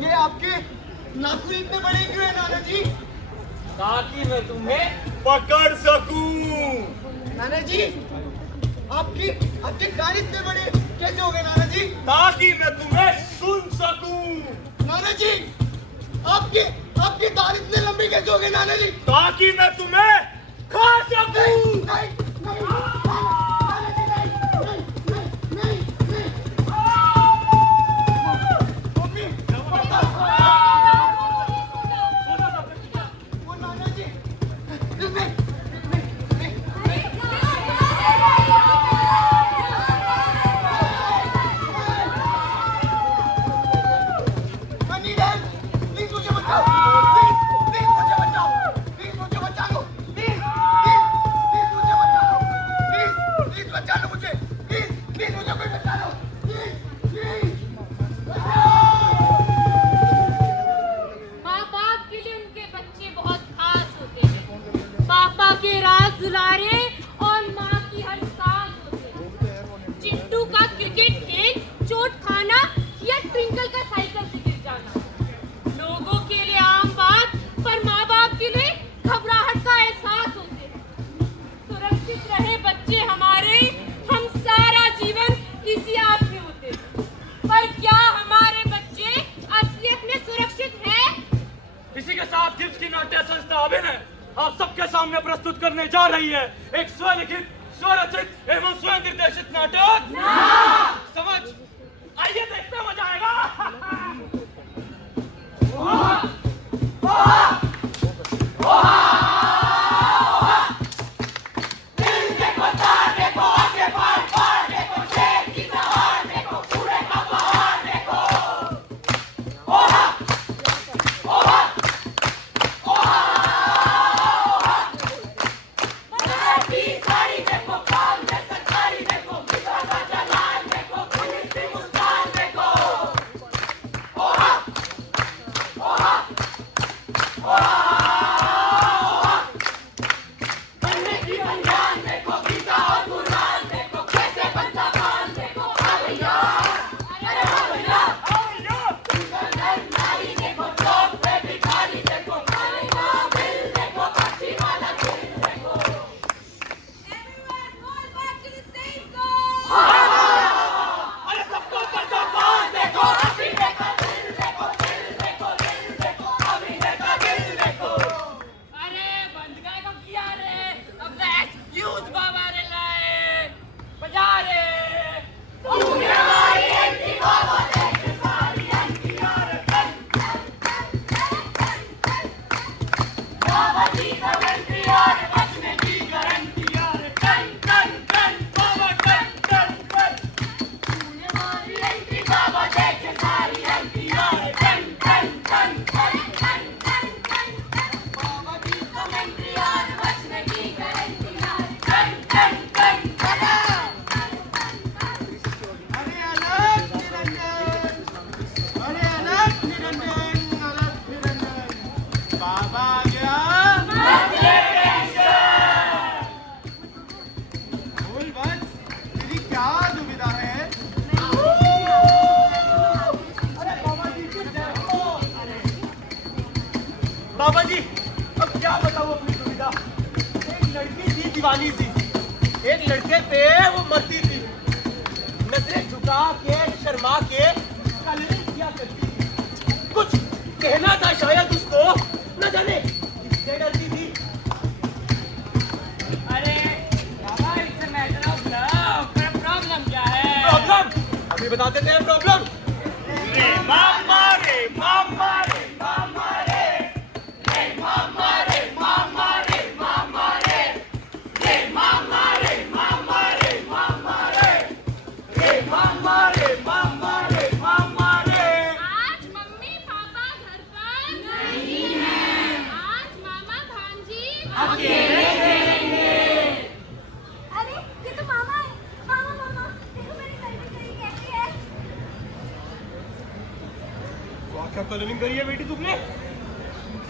ये आपके नाखून इतने बड़े क्यों है नाना जी? ताकि मैं तुम्हें पकड़ सकूं। नाना जी, आपके कान इतने बड़े कैसे हो गए नाना जी? ताकि मैं तुम्हें सुन सकूं। नाना जी, आपके दांत इतने लंबे कैसे हो गए नाना जी? ताकि मैं तुम्हें खा सकूं। नहीं, नाना जी, नहीं। मम्मी, वो नाना जी, नहीं। प्लीज मुझे बचाओ, प्लीज मुझे बचाओ, प्लीज मुझे बचा लो, प्लीज मुझे बचा लो, प्लीज बचा लो मुझे, प्लीज मुझे कोई बचा लो, प्लीज माँ बाप के लिए उनके बच्चे बहुत खास होते हैं। पापा के राज दुलारे और माँ की हर सांस होते हैं। चिंटू का क्रिकेट खेल, चोट खाना या ट्विंकल का साइकिल से गिर जाना लोगों के लिए आम बात, पर माँ बाप के लिए घबराहट का एहसास होते हैं। सुरक्षित रहे बच्चे हमारे, हम सारा जीवन इसी आस में होते हैं। पर क्या हमारे बच्चे असलियत में सुरक्षित हैं? इसी के साथ गिब्स की नाट्य संस्था अभिनय आप सबके सामने प्रस्तुत करने जा रही है एक स्वलिखित, स्वरचित एवं स्वयं निर्देशित नाटक समझ। आइए देखते हैं, मजा आएगा। बाबा जी, अब क्या बताऊं अपनी सुविधा। एक लड़की थी दीवानी सी, एक लड़के पे वो मरती थी। नजरें झुका के शर्मा के कलरिंग किया करती थी। कुछ कहना था शायद उसको, न जाने किससे डरती थी। अरे बाबा, it's a matter of love. पर प्रॉब्लम क्या है? प्रॉब्लम अभी बता देते हैं। प्रॉब्लम रे मामा रे मामा रे मामा रे मामा रे मामा रे मामा रे मामा रे मामा रे मामा रे मामा रे मामा रे मामा रे। आज मम्मी पापा घर पर नहीं है। आज मामा भांजी अकेले खेलेंगे। अरे ये तो मामा है। मामा देखो मेरी कलरिंग कैसी है। क्या कलरिंग करी है बेटी तुमने?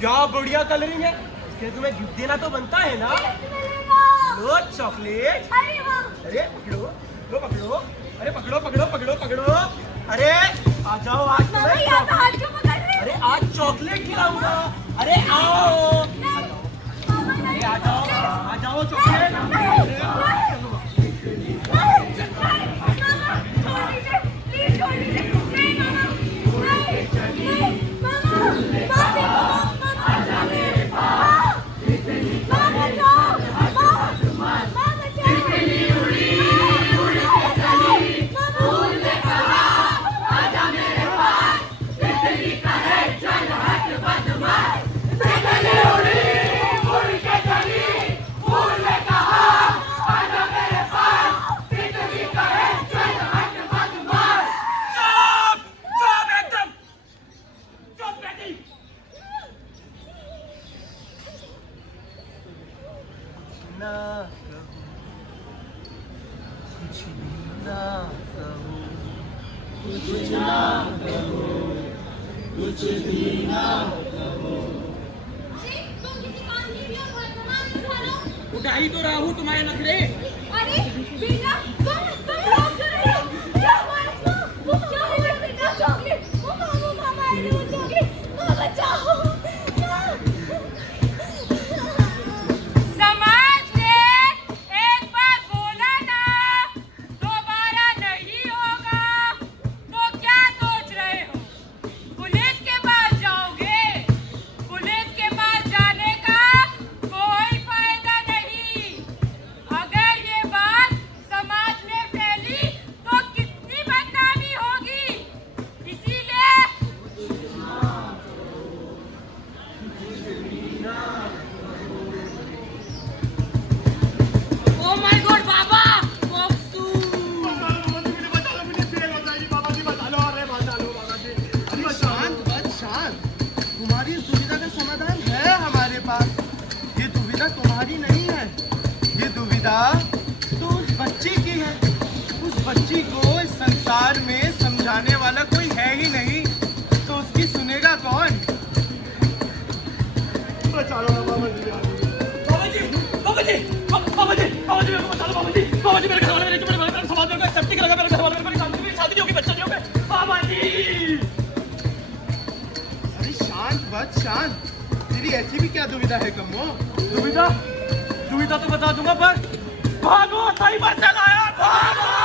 क्या बढ़िया कलरिंग है। इसके तुम्हें गिफ्ट देना तो बनता है ना। लो चॉकलेट। अरे वाह। अरे पकड़ो। अरे पकड़ो। अरे आ जाओ आज मामा, यहाँ तो हाथ क्यों पकड़ रहे अरे तुम किसी काम की भी और वर्तमान उठा लो। उठा ही तो रहा हूँ तुम्हारे नखरे। अरे बेटा तुम क्या कर रहे हो? क्या हमारे वो क्या है बेटा? चॉकलेट वो मामा आए थे, वो चॉकलेट बचाओ। समाज ने एक बार बोला ना, दोबारा नहीं होगा। तो क्या सोच रहे हो? पुलिस के पास जाओगे? पुलिस के पास जाने का कोई फायदा नहीं। अगर ये बात समाज में फैली तो कितनी बदनामी होगी। इसीलिए ओ माय गॉड बाबा बॉक्सू। शांत। तुम्हारी इस दुविधा का समाधान है हमारे पास। ये दुविधा तुम्हारी नहीं है, ये दुविधा तो उस बच्ची की है। उस बच्ची को इस संसार में समझाने वाला कोई है ही नहीं, तो उसकी सुनेगा कौन? बचा लो ना बाबा जी। बाबा जी, बाबा जी, बाबा जी, बाबा जी, मेरे को बचा लो बाबा जी। बाबा जी, मेरे घर वाले मेरे समाज में सेफ्टी लगा, मेरे घर वाले मेरी शादी नहीं होगी, बच्चा नहीं होगा। बाबा जी, अरे शांत बच शांत। तेरी ऐसी भी क्या दुविधा है कमो? दुविधा दुविधा तो बता दूंगा, पर भागो, सही बच्चा लाया, भागो।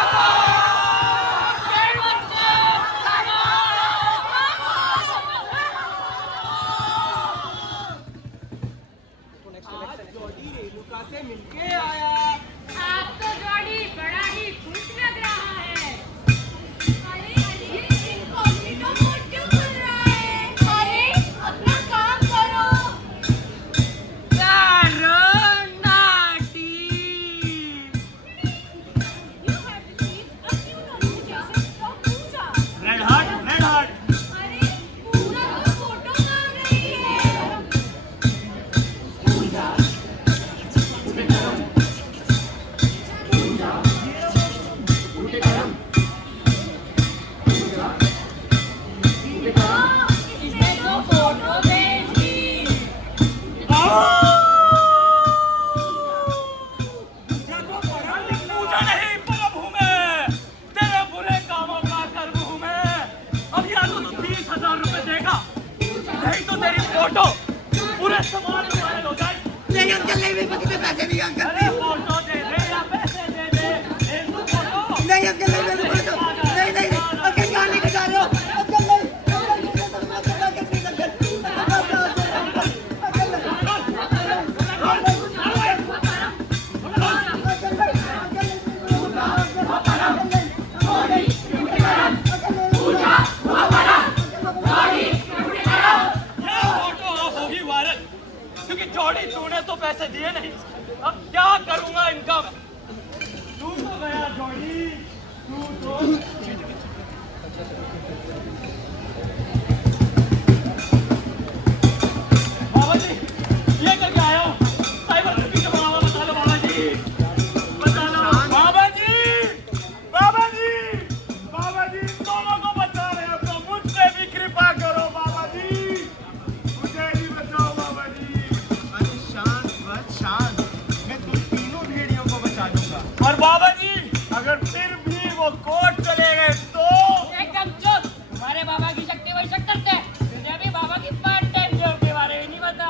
आप तो जॉडी बड़ा ही खुश लग रहा है। अरे अरे इनकॉग्निटो मोड क्यों खुल रहा है? अरे अपना काम करो। नाटी। You have received a new notification from Pooja. Red heart, red heart. अरे पूरा तो फोटो मांग रही है। इसने तो फोटो भेज दी। ये तो पढ़ा लिखा नहीं, बलब हूँ मैं, तेरे बुरे कामों का कर्म हूँ मैं। अब या तो 30,000 रुपए देगा, नहीं तो तेरी फोटो पूरे समाज में वायरल हो जाए। नहीं अंकल नहीं, मेरे पास इतने पैसे नहीं अंकल। अरे फोटो दे दे या पैसे दे दे, एक तो फोटो। नहीं अंकल नहीं, मेरे पास नहीं नहीं अंकल कहाँ लेके जा रहे हो? अंकल नहीं, ये फोटो अब होगी वायरल, क्योंकि जॉडी तूने तो पैसे दिए नहीं। अब क्या करूंगा इनका मैं? तू तो गया जॉडी, तू तो। बाबा जी, ये करके आया हूँ। साइबर ठगी के बाबा, बता लो बाबा जी, बता लो बाबा जी, बाबा जी, बाबा जी, इन दोनों को बचा रहे हो तो मुझ पे भी कृपा करो बाबा जी, मुझे भी बचाओ बाबा जी। अरे शांत बच शांत। मैं तुम तीनों भेड़ियों को बचा लूंगा। और बाबा जी, अगर फिर भी वो कोर्ट चले गए तो? एकदम चुप। तुम्हारे बाबा की शक्ति वही शक करते हैं। तुझे भी बाबा की पार्ट टाइम जॉब के बारे में नहीं पता।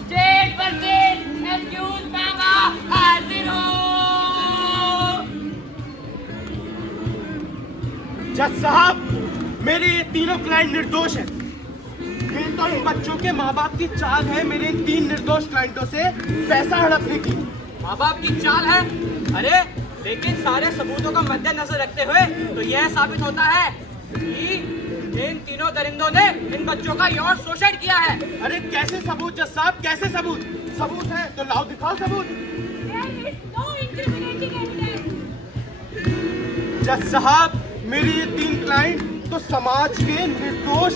स्टेट वर्सेस एक्यूज बाबा हाजिर हो। जज साहब, मेरे ये तीनों क्लाइंट निर्दोष हैं। ये तो इन बच्चों के माँ बाप की चाल है मेरे इन 3 निर्दोष क्लाइंटों से पैसा हड़पने की। माँ बाप की चाल है? अरे लेकिन सारे सबूतों को मद्देनजर रखते हुए तो यह साबित होता है कि इन तीनों दरिंदों ने इन बच्चों का यौन शोषण किया है। अरे कैसे सबूत जज साहब, कैसे सबूत? सबूत है तो लाओ दिखाओ सबूत। There is no incriminating evidence. जज साहब, मेरे ये 3 क्लाइंट तो समाज के निर्दोष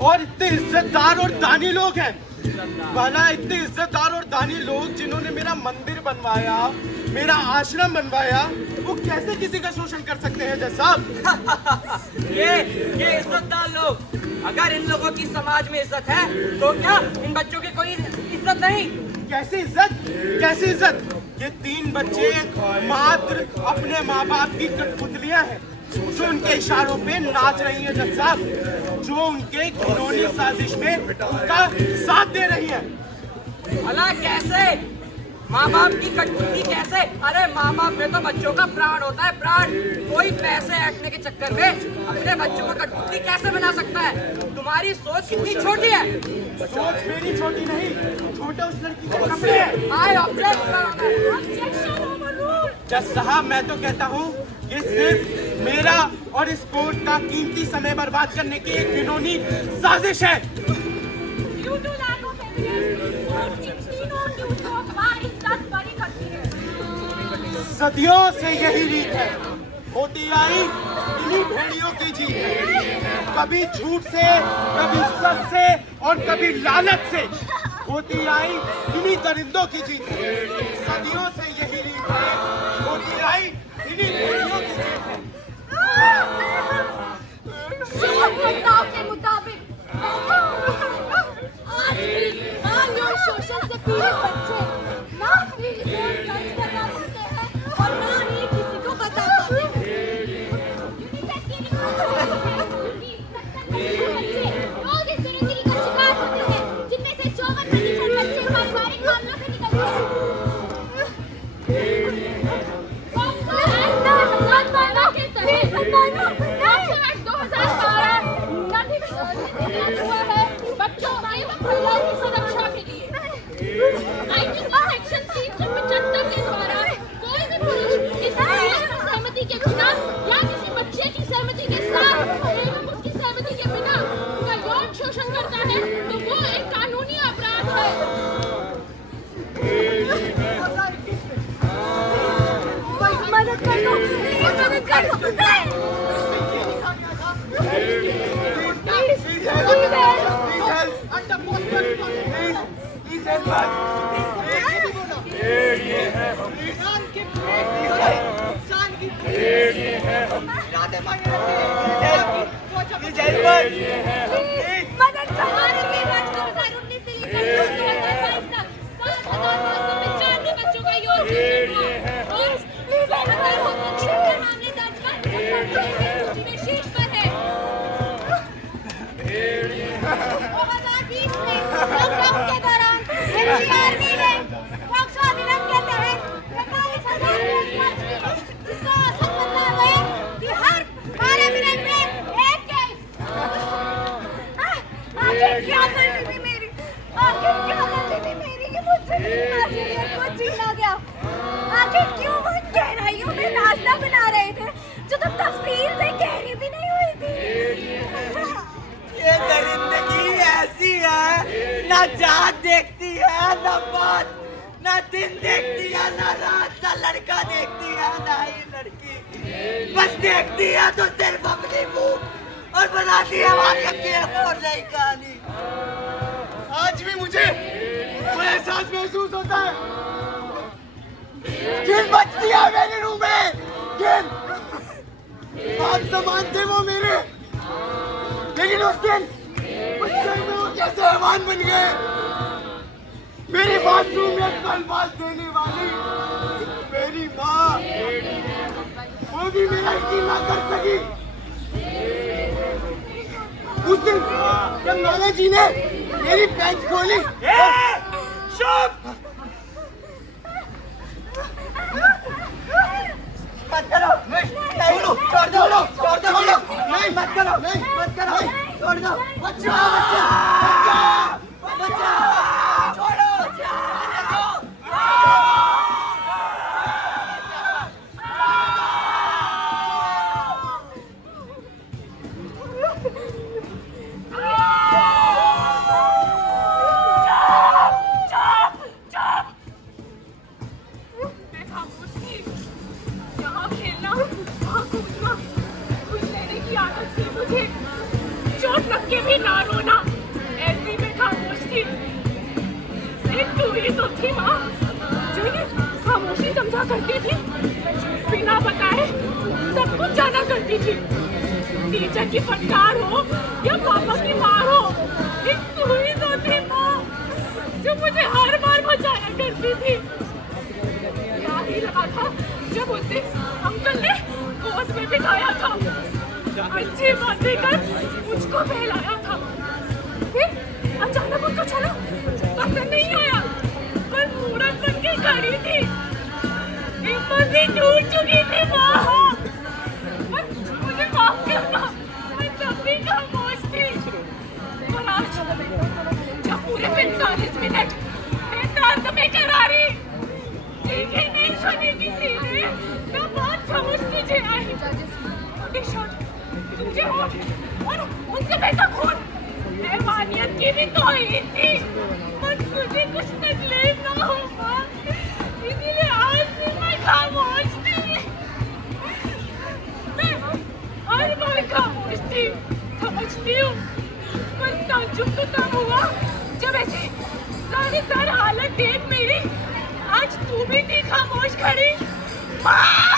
और इतने इज्जतदार और दानी लोग हैं। भला इतने इज्जतदार और दानी लोग जिन्होंने मेरा मंदिर बनवाया, मेरा आश्रम बनवाया, वो कैसे किसी का शोषण कर सकते हैं जज साहब? ये इज्जतदार लोग, अगर इन लोगों की समाज में इज्जत है तो क्या इन बच्चों की कोई इज्जत नहीं? कैसी इज्जत? कैसी इज्जत? ये 3 बच्चे मात्र अपने माँ बाप की कठपुतलियां हैं जो उनके इशारों पे नाच रही हैं जज साहब, जो उनके घिनौनी साजिश में उनका साथ दे रही है। भला कैसे? माँ बाप की कठपुतली कैसे? अरे माँ बाप में तो बच्चों का प्राण होता है, प्राण। कोई पैसे ऐंठने के चक्कर में अपने बच्चों को कठपुतली कैसे बना सकता है? तुम्हारी सोच कितनी छोटी है। सोच मेरी छोटी नहीं, छोटे उस लड़की के कपड़े हैं। I object. जज साहब, मैं तो कहता हूँ ये सिर्फ मेरा और इस कोर्ट का कीमती समय बर्बाद करने की एक घिनौनी साजिश है। सदियों से यही रीत है, होती आई इन्हीं भेड़ियों की जीत है। कभी झूठ से, कभी सच से और कभी लालच से होती आई इन्हीं दरिंदों की जीत है। सदियों से यही रीत है, होती आई इन्हीं भेड़ियों की जीत है। के मुताबिक आज भी मांग और शोषण से पीड़ित बच्चे ना ही रिपोर्ट दर्ज करना पड़ते हैं और ना ही किसी को बता पाते हैं। यूनिसेफ की रिपोर्ट में 70% बच्चे रोज इस बेरोजगारी का शिकार होते हैं, जिनमें से 54% बच्चे पारिवारिक मामलों से निकलते हैं। बच्चों एवं महिलाओं की सुरक्षा के लिए आईपीसी सेक्शन 375 के द्वारा कोई भी पुरुष किसी की सहमति के बिना या किसी बच्चे की सहमति के साथ एवं उसकी सहमति के बिना उनका यौन शोषण करता है तो वो एक कानूनी अपराध है। मदद कर दो, मदद कर दो। बच्चों का योग शीर्ष पर है। 2020 में लॉकडाउन के दौरान एनसीआरबी ने पॉक्सो अधिनियम के तहत 45,000 केस, जिसका असर मतलब है कि हर 12 मिनट में एक केस। आखिर क्या गलती थी मेरी? आखिर क्या गलती थी मेरी कि मुझसे मेरी मासूमियत को छीना गया? आखिर क्यों वो गहराइयों में रास्ता बना रहे थे जो तो तफसील से गहरी भी नहीं हुई थी? ये दरिंदगी ऐसी है, ना जात देखती है ना बात, ना दिन देखती है ना रात, ना लड़का देखती है ना ही लड़की, बस देखती है तो सिर्फ अपनी मुंह और बनाती है हमारी अकेले और नई कहानी। आज भी मुझे वो एहसास महसूस होता है, घिन मचती है मेरे रूह में, घिन। बात समान थे वो मेरे, लेकिन उस दिन में वो कैसे हैवान बन गए। मेरी मासूमियत को अल्फाज देने वाली मेरी माँ, वो भी मेरा यकीन ना कर सकी। उस दिन जब नाना जी ने मेरी पैंट खोली, मत करो, नहीं, छोड़ दो, नहीं, मत करो, छोड़ दो, बच्चा, छोड़ो, यहाँ खेलना, वहाँ कूदना, कुछ लेने की आदत थी मुझे। चोट लग के भी ना रोना, ऐसी में खामोश थी। एक तू ही तो थी माँ, जो ये खामोशी समझ पूजा करती थी, बिना बताए सब कुछ जाना करती थी। टीचर की फटकार हो या पापा की मार हो, एक तू ही तो थी माँ जो मुझे हर बार बचाया करती थी। याद ही लगा था जब उस दिन अंकल ने गोद में बिठाया था, अच्छी बातें कर मुझको बहलाया था। फिर अचानक उनको चलो पसंद नहीं आया, पर मूरत बन के खड़ी थी। हिम्मत भी टूट चुकी थी माँ, मुझे माफ करना, मैं तब भी खामोश थी। और आज जब पूरे 45 मिनट मैं दर्द में करारी चीखें नहीं सुनी किसी ने, ना बात समझ तुझे आई। तुझे हो और उनसे बहता खून, हैवानियत की भी तौहीन थी, पर तुझे कुछ तकलीफ ना हो माँ, इसीलिए आज भी मैं खामोश थी। मैं हर बार खामोश थी, समझती हूँ, पर ताज्जुब तो तब हुआ जब ऐसी सारी हालत देख मेरी आज तू भी थी खामोश खड़ी। माँ!